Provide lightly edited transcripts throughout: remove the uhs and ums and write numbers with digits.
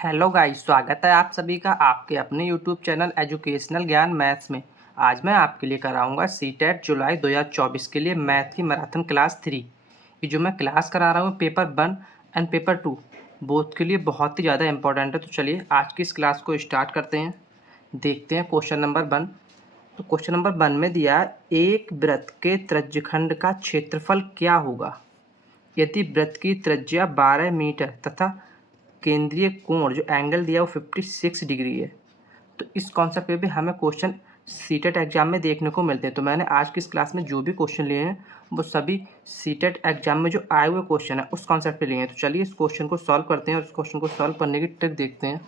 Hello guys, स्वागत है आप सभी का आपके अपने यूट्यूब चैनल एजुकेशनल ज्ञान मैथ्स में। आज मैं आपके लिए कराऊंगा सीटेट जुलाई 2024 के लिए मैथ की मैराथन क्लास 3। ये जो मैं क्लास करा रहा हूँ पेपर 1 एंड पेपर 2 बोथ के लिए बहुत ही ज़्यादा इंपॉर्टेंट है। तो चलिए आज की इस क्लास को स्टार्ट करते हैं। देखते हैं क्वेश्चन नंबर 1। तो क्वेश्चन नंबर 1 में दिया है, एक वृत्त के त्रिज्यखंड का क्षेत्रफल क्या होगा यदि वृत्त की त्रिज्या 12 मीटर तथा केंद्रीय कोण जो एंगल दिया वो 56 डिग्री है। तो इस कॉन्सेप्ट पे भी हमें क्वेश्चन सीटेट एग्जाम में देखने को मिलते हैं। तो मैंने आज की इस क्लास में जो भी क्वेश्चन लिए हैं वो सभी सीटेट एग्जाम में जो आए हुए क्वेश्चन है उस कॉन्सेप्ट पे लिए हैं। तो चलिए इस क्वेश्चन को सॉल्व करते हैं और इस क्वेश्चन को सॉल्व करने की ट्रिक देखते हैं।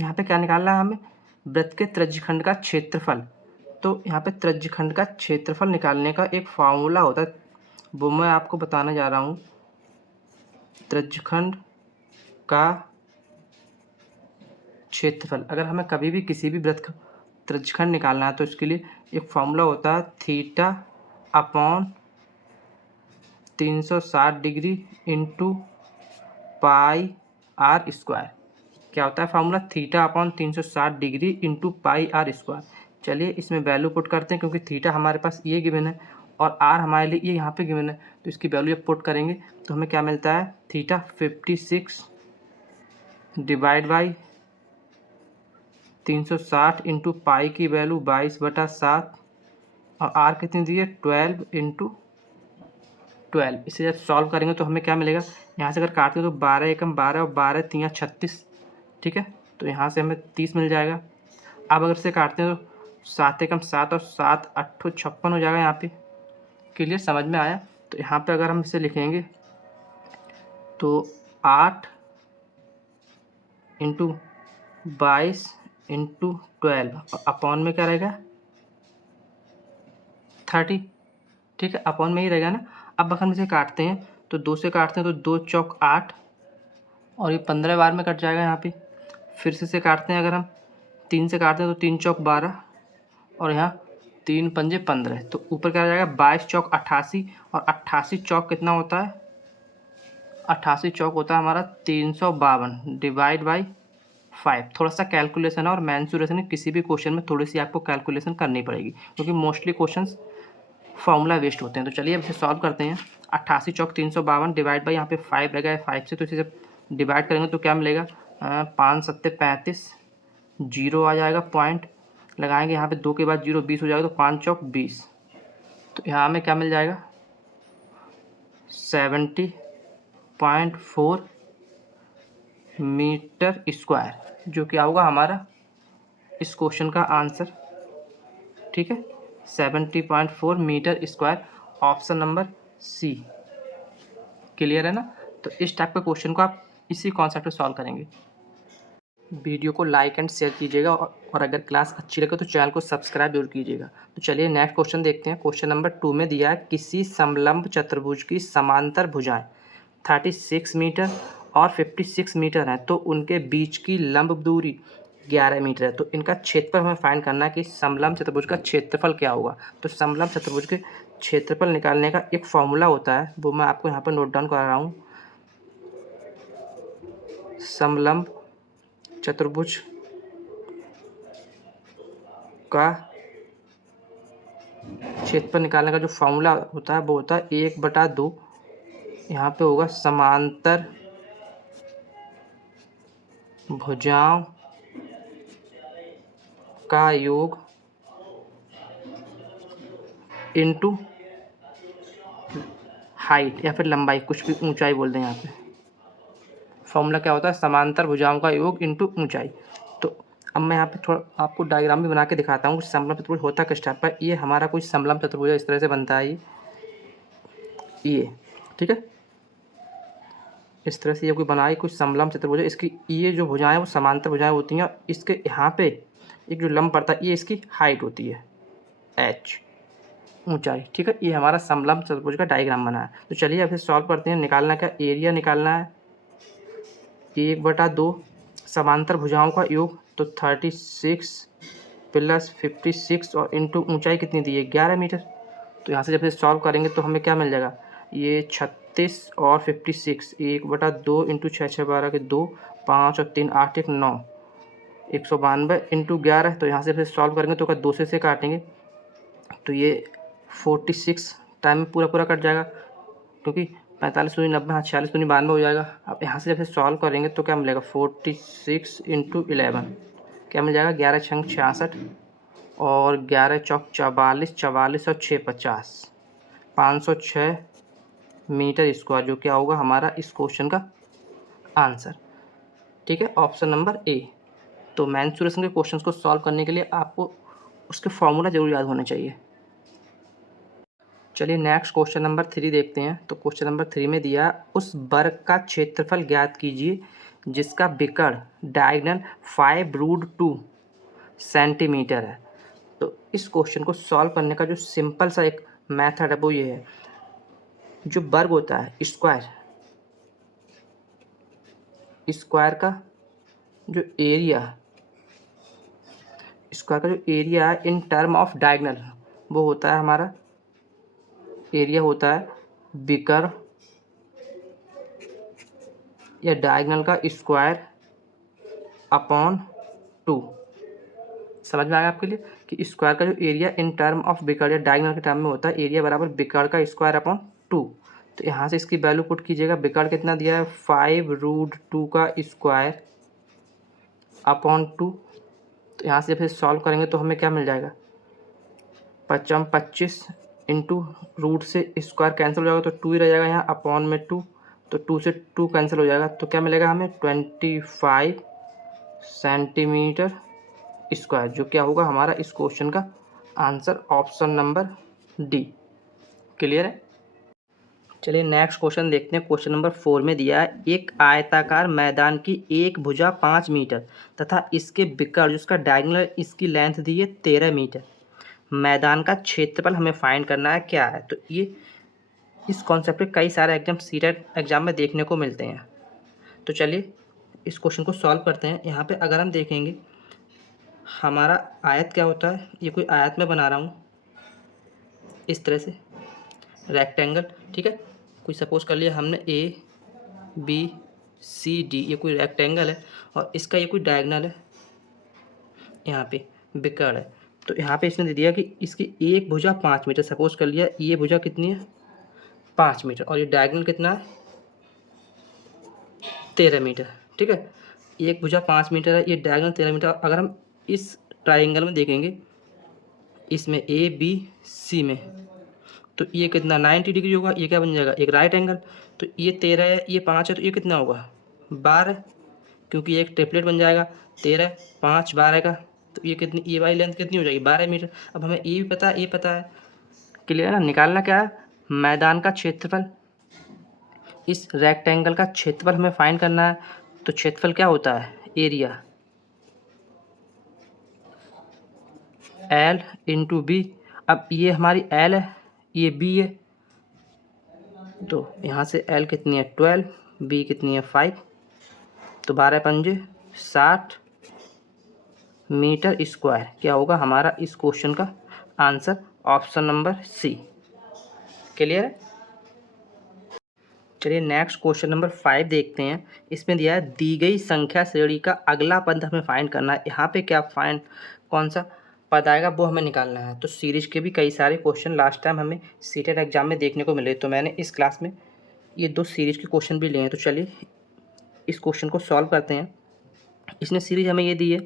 यहाँ पे क्या निकालना है हमें, वृत्त के त्रिज्यखंड का क्षेत्रफल। तो यहाँ पे त्रिज्यखंड का क्षेत्रफल निकालने का एक फार्मूला होता है, वो मैं आपको बताने जा रहा हूँ। त्रिज्यखंड का क्षेत्रफल, अगर हमें कभी भी किसी भी वृत्त का त्रिज्यखंड निकालना है तो इसके लिए एक फॉर्मूला होता है theta upon 360 degree into pi r square. क्या होता है formula, theta upon 360 degree into pi r square. चलिए इसमें वैल्यू पुट करते हैं, क्योंकि थीटा हमारे पास ये गिवन है और आर हमारे लिए ये यहाँ पे गिवन है। तो इसकी वैल्यू जब पुट करेंगे तो हमें क्या मिलता है, theta 56 divide by 360 into pi की वैल्यू 22/7 और आर कितनी दी है 12 इंटू 12। इसे जब सॉल्व करेंगे तो हमें क्या मिलेगा, यहाँ से अगर काटते हैं तो 12 एकम 12 और 12 3 36, ठीक है। तो यहाँ से हमें 30 मिल जाएगा। अब अगर से काटते हैं तो 7 एकम 7 और 7 8 56 हो जाएगा। यहाँ पे क्लियर समझ में आया। तो यहाँ पे अगर हम इसे लिखेंगे तो 8 इंटू 22 इंटू 12 और अपॉन में क्या रहेगा 30, ठीक है। अपॉन में ही रहेगा ना। अब अगर हम इसे काटते हैं तो 2 से काटते हैं तो 2 चौक 8 और ये 15 बार में कट जाएगा। यहाँ पे फिर से काटते हैं, अगर हम 3 से काटते हैं तो 3 चौक 12 और यहाँ 3 पंजे 15। तो ऊपर क्या आ जाएगा 22 चौक 88 और 88 चौक कितना होता है, 88 चौक होता है हमारा 352 डिवाइड बाई 5। थोड़ा सा कैलकुलेशन है और मैंसुरेशन है, किसी भी क्वेश्चन में थोड़ी सी आपको कैलकुलेशन करनी पड़ेगी, क्योंकि मोस्टली क्वेश्चंस फॉर्मूला वेस्ट होते हैं। तो चलिए अब इसे सॉल्व करते हैं। 88 चौक 352 डिवाइड बाई यहाँ पे 5 रहेगा 5 से, तो इसे जब डिवाइड करेंगे तो क्या मिलेगा 5 सत्ते 35, जीरो आ जाएगा, पॉइंट लगाएंगे यहाँ पे 2 के बाद 0 20 हो जाएगा, तो 5 चौक 20। तो यहाँ में क्या मिल जाएगा 70.4 मीटर स्क्वायर, जो क्या होगा हमारा इस क्वेश्चन का आंसर, ठीक है। 70.4 metre square, option number C. Clear है ना। तो इस टाइप के क्वेश्चन को आप इसी कॉन्सेप्ट पे सॉल्व करेंगे। वीडियो को लाइक एंड शेयर कीजिएगा और अगर क्लास अच्छी लगे तो चैनल को सब्सक्राइब जरूर कीजिएगा। तो चलिए नेक्स्ट क्वेश्चन देखते हैं। क्वेश्चन नंबर 2 में दिया है, किसी समलंब चतुर्भुज की समांतर भुजाएं 36 मीटर और 56 मीटर है, तो उनके बीच की लंब दूरी 11 मीटर है। तो इनका क्षेत्रफल हमें फाइंड करना है कि समलंब चतुर्भुज का क्षेत्रफल क्या होगा। तो समलंब चतुर्भुज के क्षेत्रफल निकालने का एक फॉर्मूला होता है, वो मैं आपको यहाँ पर नोट डाउन करा रहा हूँ। समलंब चतुर्भुज का क्षेत्रफल निकालने का जो फॉर्मूला होता है वो होता है 1/2, यहाँ पे होगा समांतर भुजाओं का योग इनटू हाइट या फिर लंबाई, कुछ भी ऊंचाई बोल दें। यहाँ पे फॉर्मूला क्या होता है, समांतर भुजाओं का योग इनटू ऊंचाई। तो अब मैं यहाँ पे थोड़ा आपको डायग्राम भी बना के दिखाता हूँ समलंब चतुर्भुज होता किस टाइप का। ये हमारा कोई समलंब चतुर्भुज इस तरह से बनता है ये, ठीक है। इस तरह से ये कोई बनाई कुछ समलंब चतुर्भुज, इसकी ये जो भुजाएं वो समांतर भुजाएं होती हैं। इसके यहाँ पे एक जो लंब पड़ता है ये इसकी हाइट होती है h, ऊंचाई, ठीक है। ये हमारा समलंब चतुर्भुज का डायग्राम बना है। तो चलिए अब इसे सॉल्व करते हैं। निकालना क्या, एरिया निकालना है 1/2 समांतर भुजाओं का योग, तो 36 प्लस 56 और इंटू ऊंचाई कितनी दी है 11 मीटर। तो यहाँ से जब इसे सॉल्व करेंगे तो हमें क्या मिल जाएगा, ये 32 और 56, 1/2 इंटू 6 6 12 के 2, 5 और 3 8 1 9, 192 इंटू 11। तो यहाँ से फिर सॉल्व करेंगे तो क्या 2 से काटेंगे तो ये 46 टाइम में पूरा पूरा कट जाएगा, क्योंकि 45 दूनी 90, हाँ 46 दूनी 92 हो जाएगा। अब यहाँ से जब फिर सॉल्व करेंगे तो क्या मिलेगा 46 इंटू 11 क्या मिल जाएगा 11 छंग 66 और 11 चौक 44, 44 और 6 50, 506 मीटर स्क्वायर, जो क्या होगा हमारा इस क्वेश्चन का आंसर। ठीक है, ऑप्शन नंबर ए। तो मेंसुरेशन के क्वेश्चंस को सॉल्व करने के लिए आपको उसके फॉर्मूला जरूर याद होने चाहिए। चलिए नेक्स्ट क्वेश्चन नंबर 3 देखते हैं। तो क्वेश्चन नंबर 3 में दिया उस वर्ग का क्षेत्रफल ज्ञात कीजिए जिसका विकर्ण डायगोनल 5√2 सेंटीमीटर है। तो इस क्वेश्चन को सॉल्व करने का जो सिंपल सा एक मेथड है वो ये है, जो वर्ग होता है स्क्वायर का जो एरिया है इन टर्म ऑफ डायगोनल, वो होता है हमारा एरिया होता है विकर्ण या डायगोनल का स्क्वायर अपॉन 2। समझ में आया आपके लिए कि स्क्वायर का जो एरिया इन टर्म ऑफ विकर्ण या डायगोनल के टर्म में होता है, एरिया बराबर विकर्ण का स्क्वायर अपॉन 2। तो यहाँ से इसकी वैल्यू पुट कीजिएगा। विकर्ण कितना दिया है 5√2 का स्क्वायर अपॉन 2। तो यहाँ से फिर सॉल्व करेंगे तो हमें क्या मिल जाएगा 25 इंटू रूट से स्क्वायर कैंसिल हो जाएगा तो 2 ही रह जाएगा यहाँ अपॉन में 2, तो 2 से 2 कैंसिल हो जाएगा तो क्या मिलेगा हमें 25 सेंटीमीटर स्क्वायर, जो क्या होगा हमारा इस क्वेश्चन का answer, option number D. Clear है। चलिए नेक्स्ट क्वेश्चन देखते हैं। क्वेश्चन नंबर 4 में दिया है एक आयताकार मैदान की एक भुजा 5 मीटर तथा इसके विकर्ण जिसका डायगोनल इसकी लेंथ दी है 13 मीटर। मैदान का क्षेत्रफल हमें फाइंड करना है क्या है। तो ये इस कॉन्सेप्ट पे कई सारे सीटेट एग्जाम में देखने को मिलते हैं। तो चलिए इस क्वेश्चन को सॉल्व करते हैं। यहाँ पे अगर हम देखेंगे हमारा आयत क्या होता है, ये कोई आयत में बना रहा हूँ इस तरह से रेक्टेंगल। ठीक है, कोई सपोज कर लिया हमने ABCD, ये कोई रेक्टेंगल है और इसका ये कोई डायगोनल है, यहाँ पे विकर्ण है। तो यहाँ पे इसने दे दिया कि इसकी एक भुजा 5 मीटर, सपोज कर लिया ये भुजा कितनी है 5 मीटर और ये डायगोनल कितना है 13 मीटर। ठीक है, एक भुजा 5 मीटर है, ये डायगोनल 13 मीटर। अगर हम इस ट्राइंगल में देखेंगे इसमें ABC में, तो ये कितना 90 डिग्री होगा, ये क्या बन जाएगा एक राइट एंगल। तो ये 13 है, ये 5 है, तो ये कितना होगा 12, क्योंकि एक ट्रिपलेट बन जाएगा 13 5 12 का। तो ये कितनी, ये वाली लेंथ कितनी हो जाएगी 12 मीटर। अब हमें ये भी पता है, ये पता है, क्लियर है ना। निकालना क्या है मैदान का क्षेत्रफल, इस रेक्टेंगल का क्षेत्रफल हमें फाइंड करना है। तो क्षेत्रफल क्या होता है एरिया L इंटू बी। अब ये हमारी L है, ये B है, तो यहाँ से L कितनी है 12, B कितनी है 5, तो 12 पंजे 60 मीटर स्क्वायर क्या होगा हमारा इस क्वेश्चन का answer, option number C. Clear है। चलिए नेक्स्ट क्वेश्चन नंबर 5 देखते हैं। इसमें दिया है दी गई संख्या श्रेणी का अगला पद हमें फाइंड करना है। यहाँ पे क्या फाइंड, कौन सा पद आएगा वो हमें निकालना है। तो सीरीज के भी कई सारे क्वेश्चन लास्ट टाइम हमें सीटेट एग्जाम में देखने को मिले, तो मैंने इस क्लास में ये 2 सीरीज के क्वेश्चन भी लिए हैं। तो चलिए इस क्वेश्चन को सॉल्व करते हैं। इसने सीरीज हमें ये दी है,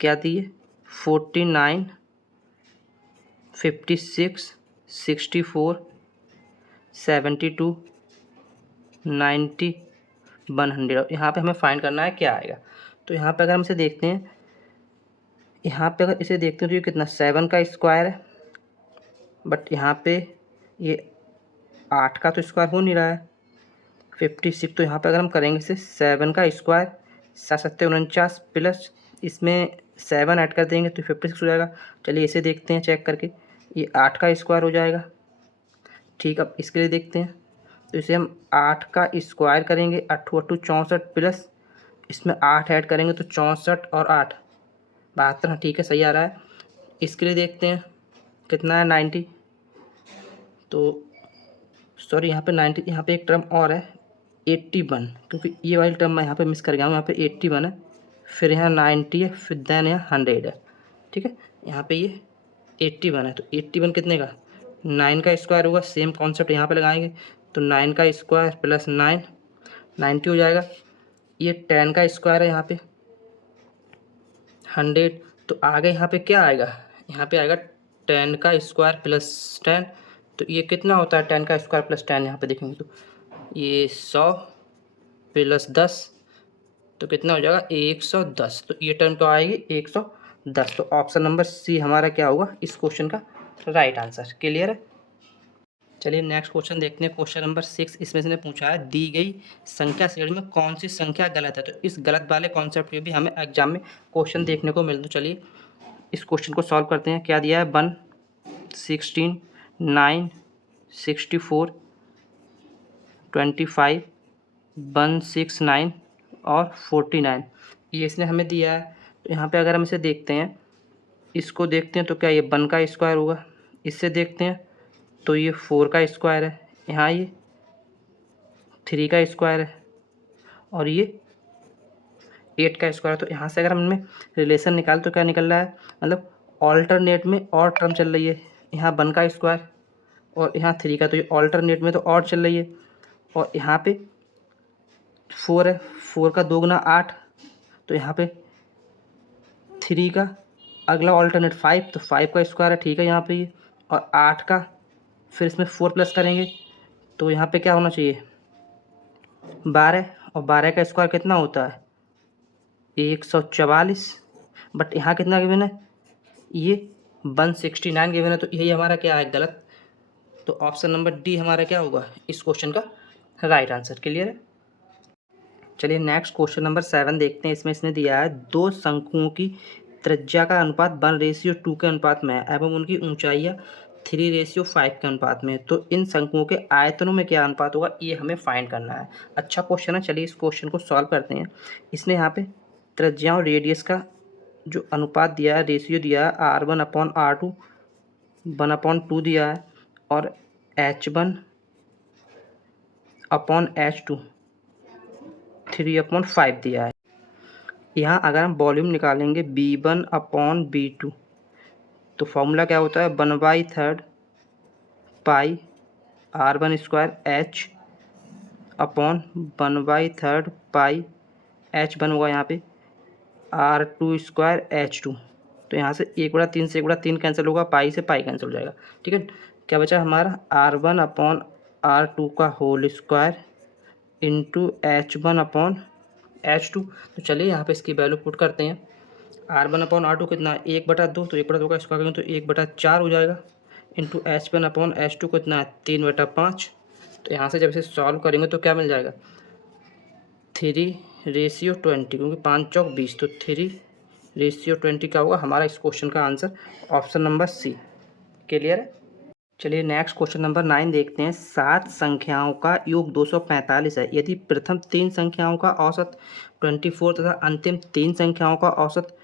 क्या दी है 49 56 64 72 90 100। यहाँ पे हमें फाइंड करना है क्या आएगा। तो यहाँ पे अगर हम इसे देखते हैं, यहाँ पे अगर इसे देखते हैं तो ये कितना 7 का स्क्वायर है, बट यहाँ पे ये 8 का तो स्क्वायर हो नहीं रहा है 56। तो यहाँ पे अगर हम करेंगे इसे 7 का स्क्वायर 7×7 प्लस इसमें 7 ऐड कर देंगे तो 56 हो जाएगा। चलिए इसे देखते हैं चेक करके, ये 8 का स्क्वायर हो जाएगा। ठीक, अब इसके लिए देखते हैं, तो इसे हम 8 का स्क्वायर करेंगे 8 8 64 प्लस इसमें 8 ऐड करेंगे तो 64 और 8 72। ठीक है, सही आ रहा है। इसके लिए देखते हैं कितना है 90, तो सॉरी यहाँ पे 90, यहाँ पे एक टर्म और है 81, क्योंकि ये वाली टर्म मैं यहाँ पे मिस कर गया हूँ। यहाँ पे 81 है, फिर यहाँ 90 है, फिर देन यहाँ 100 है। ठीक है, यहाँ पे ये 81 है, तो 81 कितने का 9 का स्क्वायर होगा। सेम कॉन्सेप्ट यहाँ पे लगाएंगे, तो 9 का स्क्वायर प्लस 9 90 हो जाएगा। ये 10 का स्क्वायर है यहाँ पे 100, तो आगे यहाँ पे क्या आएगा, यहाँ पे आएगा 10 का स्क्वायर प्लस 10, तो ये कितना होता है 10 का स्क्वायर प्लस 10, यहाँ पे देखेंगे तो ये 100 प्लस 10, तो कितना हो जाएगा 110। तो ये टर्म तो आएगी 110। तो ऑप्शन नंबर सी हमारा क्या होगा इस क्वेश्चन का राइट आंसर। क्लियर है। चलिए नेक्स्ट क्वेश्चन देखते हैं। क्वेश्चन नंबर 6 इसमें से पूछा है दी गई संख्या श्रेणी में कौन सी संख्या गलत है। तो इस गलत वाले कॉन्सेप्ट में भी हमें एग्जाम में क्वेश्चन देखने को मिल। तो चलिए इस क्वेश्चन को सॉल्व करते हैं। क्या दिया है 1 16 9 64 25 169 और 49, ये इसने हमें दिया है। तो यहाँ पे अगर हम इसे देखते हैं, इसको देखते हैं तो क्या ये 1 का स्क्वायर होगा। इससे देखते हैं तो ये 4 का स्क्वायर है, यहाँ ये 3 का स्क्वायर है और ये 8 का स्क्वायर है। तो यहाँ से अगर हम इनमें रिलेशन निकाल तो क्या निकल रहा है, मतलब ऑल्टरनेट में और टर्म चल रही है। यहाँ 1 का स्क्वायर और यहाँ 3 का, तो ये ऑल्टरनेट में तो और चल रही है। और यहाँ पे 4 है, 4 का 2 गुना 8, तो यहाँ पे 3 का अगला ऑल्टरनेट 5, तो 5 का स्क्वायर है। ठीक है, यहाँ पे ये और 8 का, फिर इसमें 4 प्लस करेंगे तो यहाँ पे क्या होना चाहिए 12, और 12 का स्क्वायर कितना होता है 144। बट यहाँ कितना गिवन है, ये 169 गिवन है। तो यही हमारा क्या है गलत। तो ऑप्शन नंबर डी हमारा क्या होगा इस क्वेश्चन का राइट आंसर। क्लियर है। चलिए नेक्स्ट क्वेश्चन नंबर 7 देखते हैं। इसमें इसने दिया है दो शंकुओं की त्रिज्या का अनुपात 1:2 के अनुपात में है एवं उनकी ऊंचाइयाँ 3:5 के अनुपात में है। तो इन शंकुओं के आयतनों में क्या अनुपात होगा, ये हमें फाइंड करना है। अच्छा क्वेश्चन है, चलिए इस क्वेश्चन को सॉल्व करते हैं। इसने यहाँ पे त्रिज्या और रेडियस का जो अनुपात दिया है, रेशियो दिया है R1/R2 1/2 दिया है और H1/H2 3/5 दिया है। यहाँ अगर हम वॉल्यूम निकालेंगे V1/V2, तो फॉर्मूला क्या होता है 1/3 पाई R1² H/1/3 पाई H1 होगा यहाँ पे R2² H2। तो यहाँ से 1/3 से 1/3 कैंसिल होगा, पाई से पाई कैंसिल हो जाएगा। ठीक है, क्या बचा हमारा R1/R2 का होल स्क्वायर इंटू H1/H2। तो चलिए यहाँ पे इसकी वैल्यू पुट करते हैं। R1/R2 कितना है 1/2, तो 1/2 का स्क्वायर करेंगे तो 1/4 हो जाएगा इंटू H1/H2 कितना है 3/5। तो यहाँ से जब इसे सॉल्व करेंगे तो क्या मिल जाएगा 3:20, क्योंकि 5 चौक 20, तो 3:20 क्या होगा हमारा इस क्वेश्चन का answer option number C. Clear है। चलिए नेक्स्ट क्वेश्चन नंबर 9 देखते हैं। 7 संख्याओं का योग 245 है। यदि प्रथम 3 संख्याओं का औसत 24 तथा अंतिम 3 संख्याओं का औसत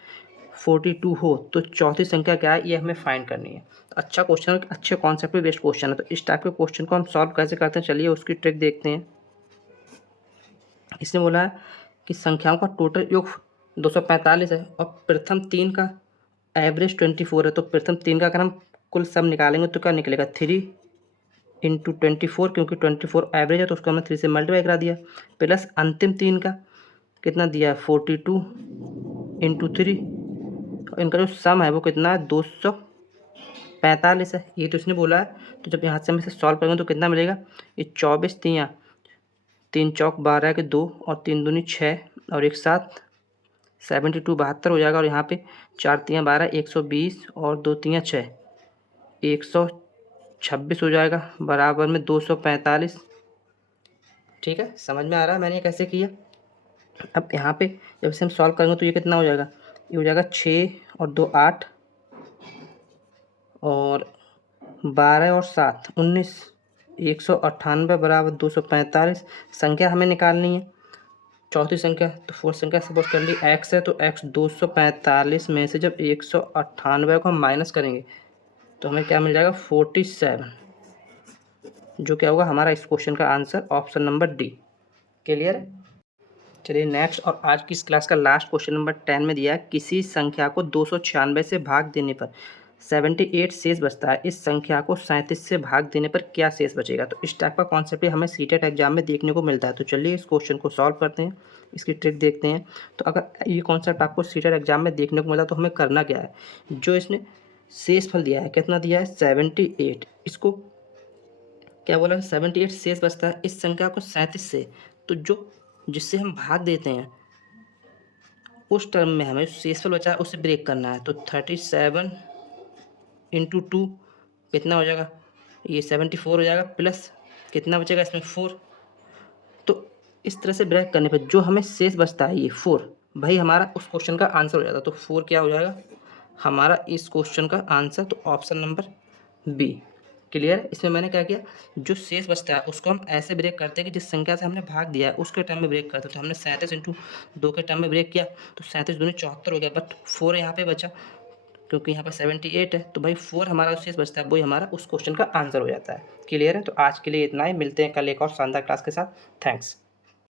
42 हो तो चौथी संख्या क्या है, ये हमें फाइंड करनी है। तो अच्छा क्वेश्चन है, अच्छे कॉन्सेप्ट पे बेस्ड क्वेश्चन है। तो इस टाइप के क्वेश्चन को हम सॉल्व कैसे करते हैं, चलिए उसकी ट्रिक देखते हैं। इसने बोला है कि संख्याओं का टोटल योग 245 है और प्रथम 3 का एवरेज 24 है। तो प्रथम 3 का अगर हम कुल सब निकालेंगे तो क्या निकलेगा 3 इंटू 24, क्योंकि 24 एवरेज है तो उसको हमने 3 से मल्टीप्लाई करा दिया, प्लस अंतिम 3 का कितना दिया है 42 इंटू 3, इनका जो सम है वो कितना है 245 है। ये तो इसने बोला है। तो जब यहाँ से हम इसे सॉल्व करेंगे तो कितना मिलेगा, ये 24 3 चौक 12 के 2 और 3 दूनी 6 और 1 7 72 72 हो जाएगा। और यहाँ पे 4 3 12 120 और 2 3 6 126 हो जाएगा, बराबर में 245। ठीक है, समझ में आ रहा है मैंने ये कैसे किया। अब यहाँ पे जब इसे हम सॉल्व करेंगे तो ये कितना हो जाएगा, ये हो जाएगा 6 और 2 8 और 12 और 7 19 198 बराबर 245। संख्या हमें निकालनी है चौथी संख्या। तो फोर्थ संख्या सपोज कर ली x है, तो x 245 में से जब 198 को हम माइनस करेंगे तो हमें क्या मिल जाएगा 47। जो क्या होगा हमारा इस क्वेश्चन का answer option number D. Clear है। चलिए नेक्स्ट, और आज की इस क्लास का लास्ट क्वेश्चन नंबर 10 में दिया है, किसी संख्या को 296 से भाग देने पर 78 शेष बचता है, इस संख्या को 37 से भाग देने पर क्या शेष बचेगा। तो इस टाइप का कॉन्सेप्ट हमें सीटेट एग्जाम में देखने को मिलता है। तो चलिए इस क्वेश्चन को सॉल्व करते हैं, इसकी ट्रिक देखते हैं। तो अगर ये कॉन्सेप्ट आपको सीटेट एग्जाम में देखने को मिला तो हमें करना क्या है, जो इसने शेषफल दिया है, कितना दिया है 78, इसको क्या बोला 78 शेष बचता है इस संख्या को 37 से, तो जो जिससे हम भाग देते हैं उस टर्म में हमें शेषफल बचा है उसे ब्रेक करना है। तो 37 इंटू 2 कितना हो जाएगा, ये 74 हो जाएगा, प्लस कितना बचेगा इसमें 4। तो इस तरह से ब्रेक करने पर जो हमें शेष बचता है ये 4, भाई हमारा उस क्वेश्चन का आंसर हो जाता है। तो 4 क्या हो जाएगा हमारा इस क्वेश्चन का आंसर, तो ऑप्शन नंबर बी। क्लियर है। इसमें मैंने क्या किया, जो शेष बचता है उसको हम ऐसे ब्रेक करते हैं कि जिस संख्या से हमने भाग दिया है उसके टर्म में ब्रेक करते हैं। तो हमने 37 इंटू 2 के टर्म में ब्रेक किया, तो 37 दूनी 74 हो गया, बट 4 यहाँ पे बचा क्योंकि यहाँ पर 78 है, तो भाई 4 हमारा शेष बचता है, वही हमारा उस क्वेश्चन का आंसर हो जाता है। क्लियर है। तो आज के लिए इतना ही, मिलते हैं कल एक और शानदार क्लास के साथ। थैंक्स।